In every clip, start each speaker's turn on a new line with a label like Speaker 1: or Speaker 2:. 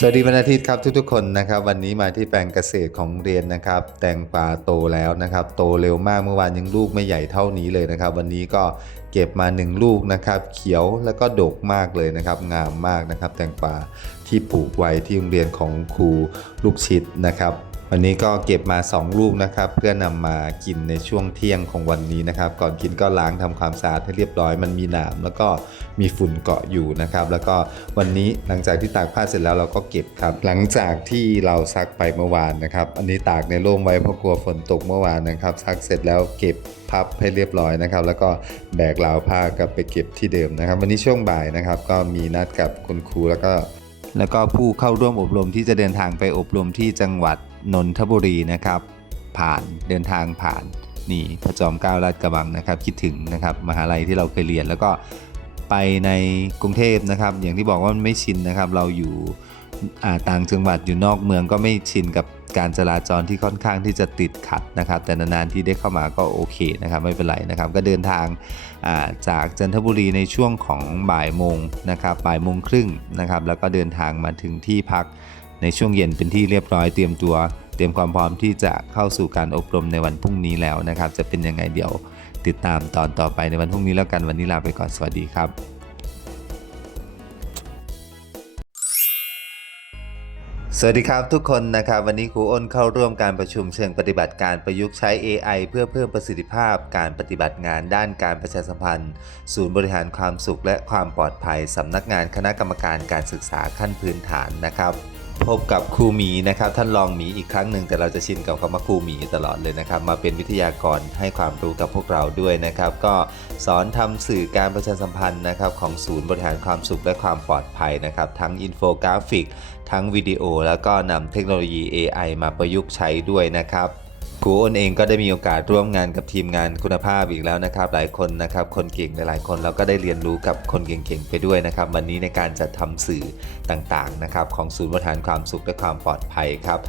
Speaker 1: สวัสดีวันอาทิตย์ครับทุกๆคนนะครับ วันนี้มาที่แปลงเกษตรของเรียนนะครับ แตงกวาโตแล้วนะครับ โตเร็วมากเมื่อวานยังลูกไม่ใหญ่เท่านี้เลยนะครับ วันนี้ก็เก็บมา 1 ลูกนะครับ เขียวแล้วก็ดกมากเลยนะครับ งามมากนะครับ แตงกวาที่ปลูกไว้ที่โรงเรียนของครูลูกชิดนะครับ วันนี้ก็เก็บมา 2 ลูกนะครับ เพื่อนำมากินในช่วงเที่ยงของวันนี้นะครับ ก่อนกินก็ล้างทำความสะอาดให้เรียบร้อยมันมีหนามแล้วก็มีฝุ่นเกาะอยู่นะครับ แล้วก็วันนี้หลังจากที่ตากผ้าเสร็จแล้วเราก็เก็บครับ หลังจากที่เราซักไปเมื่อวานนะครับ อันนี้ตากในร่มไว้เพราะกลัวฝนตกเมื่อวานนะครับ ซักเสร็จแล้วเก็บพับให้เรียบร้อยนะครับ แล้วก็แบกราวผ้ากลับไปเก็บที่เดิมนะครับ วันนี้ช่วงบ่ายนะครับ ก็มีนัดกับคุณครูแล้วก็ แล้วก็ผู้เข้าร่วมอบรมที่จะเดินทางไปอบรมที่จังหวัด นนทบุรีนะครับ ผ่านเดินทางผ่านนี่พระจอมเกล้าลาดกระบังนะครับ คิดถึงนะครับมหาลัยที่เราเคยเรียนแล้วก็ไปในกรุงเทพนะครับ อย่างที่บอกว่ามันไม่ชินนะครับ เราอยู่อ่าต่างจังหวัดอยู่นอกเมืองก็ไม่ชินกับการจราจรที่ค่อนข้างที่จะติดขัดนะครับ แต่นานๆที่ได้เข้ามาก็โอเคนะครับ ไม่เป็นไรนะครับ ก็เดินทางอ่าจากจันทบุรีในช่วงของบ่ายโมงนะครับบ่ายโมงครึ่งนะครับ แล้วก็เดินทางมาถึงที่พัก ในช่วงเย็นเป็นที่เรียบร้อยเตรียมตัว เตรียมความพร้อมที่จะเข้าสู่การอบรมในวันพรุ่งนี้แล้วนะครับ จะเป็นยังไงเดี๋ยวติดตามตอนต่อไปในวันพรุ่งนี้แล้วกันวันนี้ลาไปก่อนสวัสดีครับ สวัสดีครับทุกคนนะครับ วันนี้ครูอ้นเข้าร่วมการประชุมเชิงปฏิบัติการประยุกต์ใช้ AI เพื่อเพิ่มประสิทธิภาพการปฏิบัติงานด้านการประชาสัมพันธ์ ศูนย์บริหารความสุขและความปลอดภัยสำนักงานคณะกรรมการการศึกษาขั้นพื้นฐานนะครับ พบกับครูหมีนะครับท่านรองหมีอีกครั้งหนึ่งแต่เราจะชินกับคำว่าครูหมีตลอดเลยนะครับ มาเป็นวิทยากรให้ความรู้กับพวกเราด้วยนะครับ ก็สอนทำสื่อการประชาสัมพันธ์นะครับของศูนย์บริหารความสุขและความปลอดภัยนะครับทั้งอินโฟกราฟิก ทั้งวิดีโอ แล้วก็นำเทคโนโลยี AI มาประยุกต์ใช้ด้วยนะครับ รูอ้นเองก็ได้มีโอกาสร่วมงานกับทีมงานคุณภาพอีกแล้วนะครับ หลายคนนะครับคนเก่งหลายๆคนเราก็ได้เรียนรู้กับคนเก่งๆไปด้วยนะครับ วันนี้ในการจัดทำสื่อต่างๆนะครับของศูนย์บริหารความสุขและความปลอดภัยครับ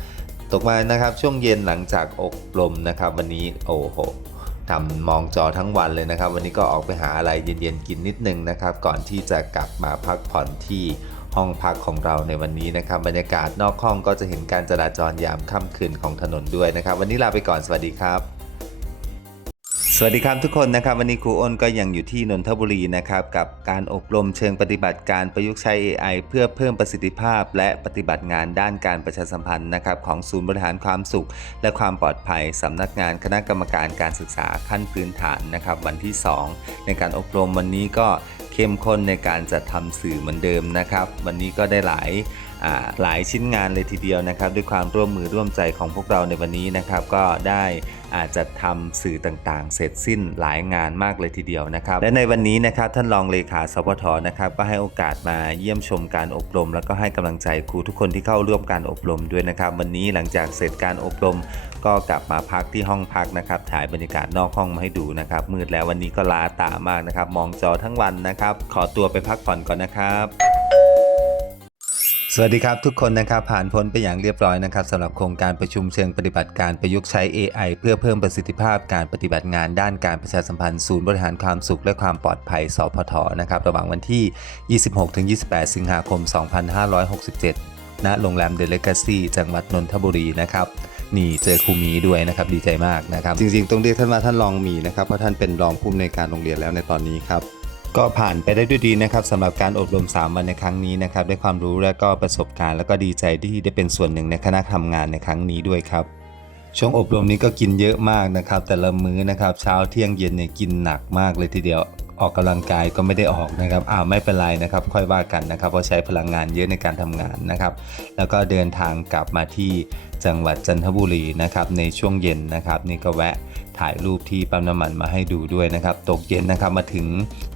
Speaker 1: ตกมานะครับช่วงเย็นหลังจากอบรมนะครับ วันนี้โอ้โหทำมองจอทั้งวันเลยนะครับ วันนี้ก็ออกไปหาอะไรเย็นๆกินนิดนึงนะครับ ก่อนที่จะกลับมาพักผ่อนที่ ห้องพักของเราในวันนี้นะครับบรรยากาศนอกห้องก็จะเห็นการจราจรยามค่ำคืนของถนนด้วยนะครับ วันนี้ลาไปก่อนสวัสดีครับสวัสดีครับทุกคนนะครับวันนี้ครูอ้นก็ยังอยู่ที่นนทบุรีนะครับกับการอบรมเชิงปฏิบัติการประยุกต์ใช้ AI เพื่อเพิ่มประสิทธิภาพ และปฏิบัติงานด้านการประชาสัมพันธ์นะครับของศูนย์บริหารความสุข และความปลอดภัยสำนักงานคณะกรรมการการศึกษาขั้นพื้นฐานนะครับวันที่ 2 ในการอบรมวันนี้ก็ เข้มข้นในการจัดทำสื่อเหมือนเดิมนะครับ วันนี้ก็ได้หลายหลายชิ้นงานเลยทีเดียวนะครับ ด้วยความร่วมมือร่วมใจของพวกเราในวันนี้นะครับ ก็ได้อาจจะทำสื่อต่างๆ เสร็จสิ้นหลายงานมากเลยทีเดียวนะครับ และในวันนี้นะครับท่านรองเลขาสพทนะครับก็ให้โอกาสมาเยี่ยมชมการอบรม แล้วก็ให้กำลังใจครูทุกคนที่เข้าร่วมการอบรมด้วยนะครับ วันนี้หลังจากเสร็จการอบรม ก็กลับมาพักที่ห้องพักนะครับถ่ายบรรยากาศนอกห้องมาให้ดูนะครับมืดแล้ววันนี้ก็ล้าตามากนะครับ มองจอทั้งวันนะครับ ขอตัวไปพักผ่อนก่อนนะครับสวัสดีครับทุกคนนะครับผ่านพ้นไปอย่างเรียบร้อยนะครับสำหรับโครงการประชุมเชิงปฏิบัติการประยุกต์ใช้ AI เพื่อเพิ่มประสิทธิภาพการปฏิบัติงานด้านการประชาสัมพันธ์ศูนย์บริหารความสุขและความปลอดภัยสพทนะครับระหว่างวันที่ 26-28 สิงหาคม 2567ณโรงแรมเดล e ก a ซี่จังหวัดนนทบุรีนะครับ นี่เจอครูมีด้วยนะครับดีใจมากนะครับ จริงๆต้องเรียกท่านว่าท่านรองมีนะครับเพราะท่านเป็นรองผู้อำนวยการโรงเรียนแล้วในตอนนี้ครับก็ผ่านไปได้ด้วยดีนะครับสำหรับการอบรม 3 วันในครั้งนี้นะครับได้ความรู้และก็ประสบการณ์ แล้วก็ดีใจที่ได้เป็นส่วนหนึ่งในคณะทำงานในครั้งนี้ด้วยครับช่วงอบรมนี้ก็กินเยอะมากนะครับ แต่ละมื้อนะครับ เช้าเที่ยงเย็นเนี่ยกินหนักมากเลยทีเดียว ออกกำลังกายก็ไม่ได้ออกนะครับอ้าวไม่เป็นไรนะครับ ค่อยว่ากันนะครับเพราะใช้พลังงานเยอะในการทำงานนะครับ แล้วก็เดินทางกลับมาที่จังหวัดจันทบุรีนะครับในช่วงเย็นนะครับนี่ก็แวะถ่ายรูปที่ปั๊มน้ำมันมาให้ดูด้วยนะครับ ตกเย็นนะครับมาถึง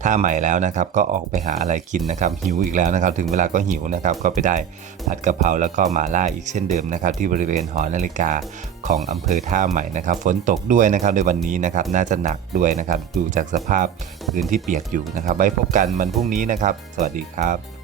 Speaker 1: ท่าใหม่แล้วนะครับ ก็ออกไปหาอะไรกินนะครับ หิวอีกแล้วนะครับ ถึงเวลาก็หิวนะครับ ก็ไปได้ผัดกะเพราแล้วก็หมาล่าอีกเช่นเดิมนะครับ ที่บริเวณหอนาฬิกา ของอำเภอท่าใหม่นะครับ ฝนตกด้วยนะครับในวันนี้นะครับ น่าจะหนักด้วยนะครับ ดูจากสภาพพื้นที่เปียกอยู่นะครับ ไว้พบกันวันพรุ่งนี้นะครับ สวัสดีครับ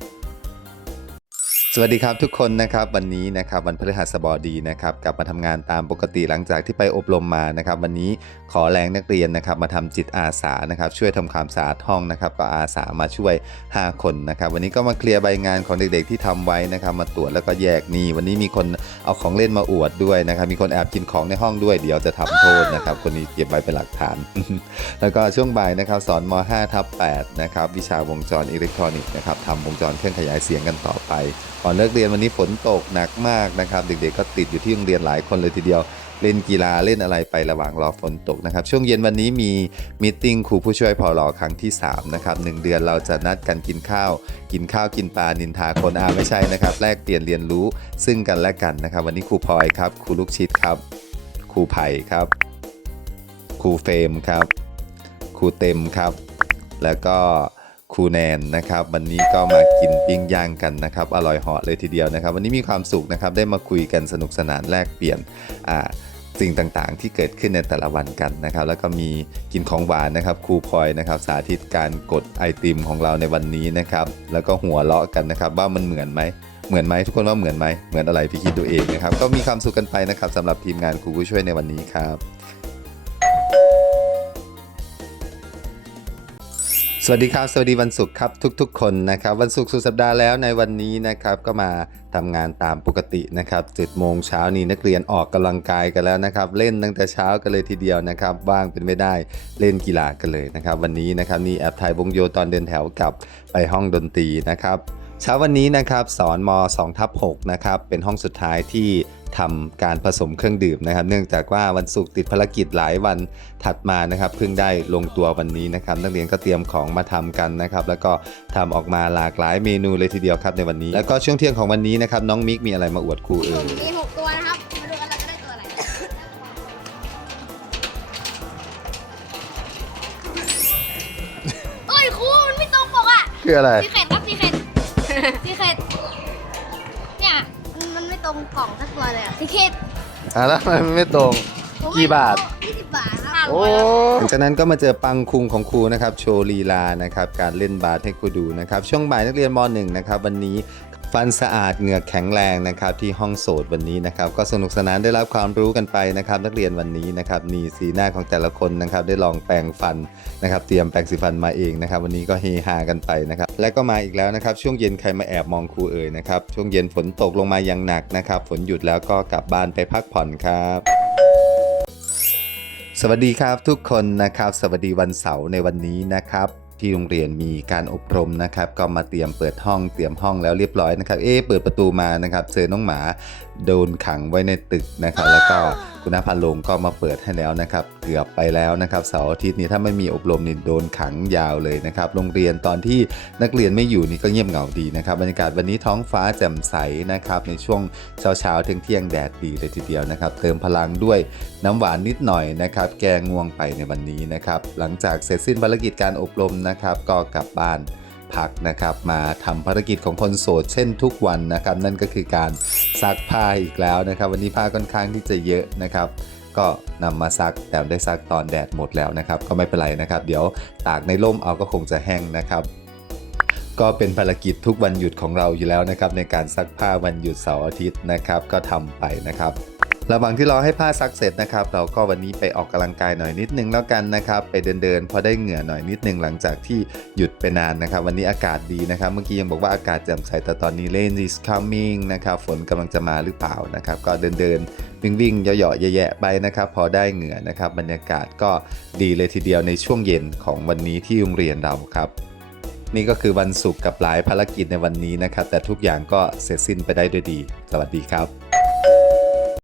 Speaker 1: สวัสดีครับทุกคนนะครับวันนี้นะครับวันพฤหัสบดีนะครับกลับมาทำงานตามปกติหลังจากที่ไปอบรมมานะครับวันนี้ขอแรงนักเรียนนะครับมาทำจิตอาสานะครับช่วยทำความสะอาดห้องนะครับก็อาสามาช่วย 5 คนนะครับวันนี้ก็มาเคลียร์ใบงานของเด็กๆที่ทำไว้นะครับมาตรวจแล้วก็แยกนี่วันนี้มีคนเอาของเล่นมาอวดด้วยนะครับมีคนแอบกินของในห้องด้วยเดี๋ยวจะทำโทษนะครับคนนี้เก็บไว้เป็นหลักฐาน แล้วก็ช่วงบ่ายนะครับสอนม 5 ทับ8นะครับวิชาวงจรอิเล็กทรอนิกส์นะครับทำวงจรเครื่องขยายเสียงกันต่อ ไปก่อนเลิกเรียนวันนี้ฝนตกหนักมากนะครับ เด็กๆก็ติดอยู่ที่โรงเรียนหลายคนเลยทีเดียวเล่นกีฬาเล่นอะไรไประหว่างรอฝนตกนะครับ ช่วงเย็นวันนี้มีมีติ้งครูผู้ช่วยพอรอครั้งที่ 3 นะครับหนึ่งเดือนเราจะนัดกันกินข้าว กินข้าวกินปลานินทาคนอาไม่ใช่นะครับ แลกเปลี่ยนเรียนรู้ซึ่งกันและกันนะครับ วันนี้ครูพลอยครับครูลูกชิดครับครูไผ่ครับครูเฟมครับครูเต็มครับ แล้วก็ ครูแนนนะครับ วันนี้ก็มากินปิ้งย่างกันนะครับ อร่อยเหาะเลยทีเดียวนะครับ วันนี้มีความสุขนะครับ ได้มาคุยกันสนุกสนานแลกเปลี่ยนอ่าสิ่งต่างๆ ที่เกิดขึ้นในแต่ละวันกันนะครับ แล้วก็มีกินของหวานนะครับครูพลอยนะครับ สาธิตการกดไอติมของเราในวันนี้นะครับ แล้วก็หัวเราะกันนะครับ ว่ามันเหมือนไหมเหมือนไหมทุกคนว่าเหมือนไหมเหมือนอะไรพี่คิดดูเองนะครับ ก็มีความสุขกันไปนะครับสำหรับทีมงานครูผู้ช่วยในวันนี้ครับ สวัสดีครับ สวัสดีวันศุกร์ครับทุกๆ คนนะครับ วันศุกร์สุดสัปดาห์แล้วในวันนี้นะครับก็มาทำงานตามปกตินะครับเจ็ดโมงเช้านี้นักเรียนออกกำลังกายกันแล้วนะครับ เล่นตั้งแต่เช้ากันเลยทีเดียวนะครับว่างเป็นไม่ได้เล่นกีฬากันเลยนะครับ วันนี้นะครับนี่แอบถ่ายวงโยตอนเดินแถวกลับไปห้องดนตรีนะครับ เช้าวันนี้นะครับสอนม2ทับ6นะครับเป็นห้องสุดท้ายที่ทำการผสมเครื่องดื่มนะครับ เนื่องจากว่าวันศุกร์ติดภารกิจหลายวันถัดมานะครับเพิ่งได้ลงตัววันนี้นะครับ นักเรียนก็เตรียมของมาทำกันนะครับ แล้วก็ทำออกมาหลากหลายเมนูเลยทีเดียวครับในวันนี้ แล้วก็ช่วงเที่ยงของวันนี้นะครับน้องมิกมีอะไรมาอวดครูเอ่
Speaker 2: ผม
Speaker 1: ย
Speaker 2: มีหกตัวนะครับมาดูกันเราจะได้ตัวอะไรเอ้ยครูมันไม่ตรงปกอะ
Speaker 1: คืออะไร
Speaker 2: สีเข็ดครับสีเข็ด สีเข็ดเนี่ยมันมันไม่ตรงกล่องสักตัวเลยอะสีเข็ด
Speaker 1: อะแล้วมันไม่ตรง
Speaker 2: ผม
Speaker 1: กี่บาท
Speaker 2: ยี่สิบบาทครับ
Speaker 1: โอ้หลังจากนั้นก็มาเจอปังคุงของครูนะครับ โชว์ลีลานะครับ การเล่นบาสให้ครูดูนะครับ ช่วงบ่ายนักเรียนม .1 นะครับ วันนี้ ฟันสะอาดเหงือกแข็งแรงนะครับที่ห้องโสดวันนี้นะครับก็สนุกสนานได้รับความรู้กันไปนะครับนักเรียนวันนี้นะครับนี่สีหน้าของแต่ละคนนะครับได้ลองแปรงฟันนะครับเตรียมแปรงสีฟันมาเองนะครับวันนี้ก็เฮฮากันไปนะครับและก็มาอีกแล้วนะครับช่วงเย็นใครมาแอบมองครูเอ่ยนะครับช่วงเย็นฝนตกลงมาอย่างหนักนะครับฝนหยุดแล้วก็กลับบ้านไปพักผ่อนครับสวัสดีครับทุกคนนะครับ สวัสดีวันเสาร์ในวันนี้นะครับ ที่โรงเรียนมีการอบรมนะครับ ก็มาเตรียมเปิดห้องเตรียมห้องแล้วเรียบร้อยนะครับ เอ๊เปิดประตูมานะครับเจอน้องหมา โดนขังไว้ในตึกนะครับ แล้วก็คุณอาพันลงก็มาเปิดให้แล้วนะครับ เกือบไปแล้วนะครับเสาร์อาทิตย์นี้ถ้าไม่มีอบรมนี่โดนขังยาวเลยนะครับ โรงเรียนตอนที่นักเรียนไม่อยู่นี่ก็เงียบเหงาดีนะครับบรรยากาศวันนี้ท้องฟ้าแจ่มใสนะครับ ในช่วงเช้าเช้าๆเที่ยงเที่ยงๆแดดดีเลยทีเดียวนะครับ เติมพลังด้วยน้ำหวานนิดหน่อยนะครับ แกงง่วงไปในวันนี้นะครับ หลังจากเสร็จสิ้นภารกิจการอบรมนะครับ ก็กลับบ้าน พักนะครับ มาทำภารกิจของคนโสดเช่นทุกวันนะครับ นั่นก็คือการซักผ้าอีกแล้วนะครับ วันนี้ผ้าค่อนข้างที่จะเยอะนะครับ ก็นำมาซักแต่ได้ซักตอนแดดหมดแล้วนะครับ ก็ไม่เป็นไรนะครับ เดี๋ยวตากในร่มเอาก็คงจะแห้งนะครับก็เป็นภารกิจทุกวันหยุดของเราอยู่แล้วนะครับ ในการซักผ้าวันหยุดเสาร์อาทิตย์นะครับ ก็ทำไปนะครับ ระหว่างที่รอให้ผ้าซักเสร็จนะครับ เราก็วันนี้ไปออกกำลังกายหน่อยนิดนึงแล้วกันนะครับ ไปเดินเดินๆพอได้เหงื่อหน่อยนิดนึงหลังจากที่หยุดไปนานนะครับ วันนี้อากาศดีนะครับ เมื่อกี้ยังบอกว่าอากาศแจ่มใสแต่ตอนนี้ rain is coming นะครับฝนกำลังจะมาหรือเปล่านะครับ ก็เดินเดินๆวิ่งวิ่งๆเหยาะๆแยะๆไปนะครับ พอได้เหงื่อนะครับ บรรยากาศก็ดีเลยทีเดียวในช่วงเย็นของวันนี้ที่โรงเรียนเราครับนี่ก็คือวันศุกร์กับหลายภารกิจในวันนี้นะครับ แต่ทุกอย่างก็เสร็จสิ้นไปได้ด้วยดี สวัสดีครับ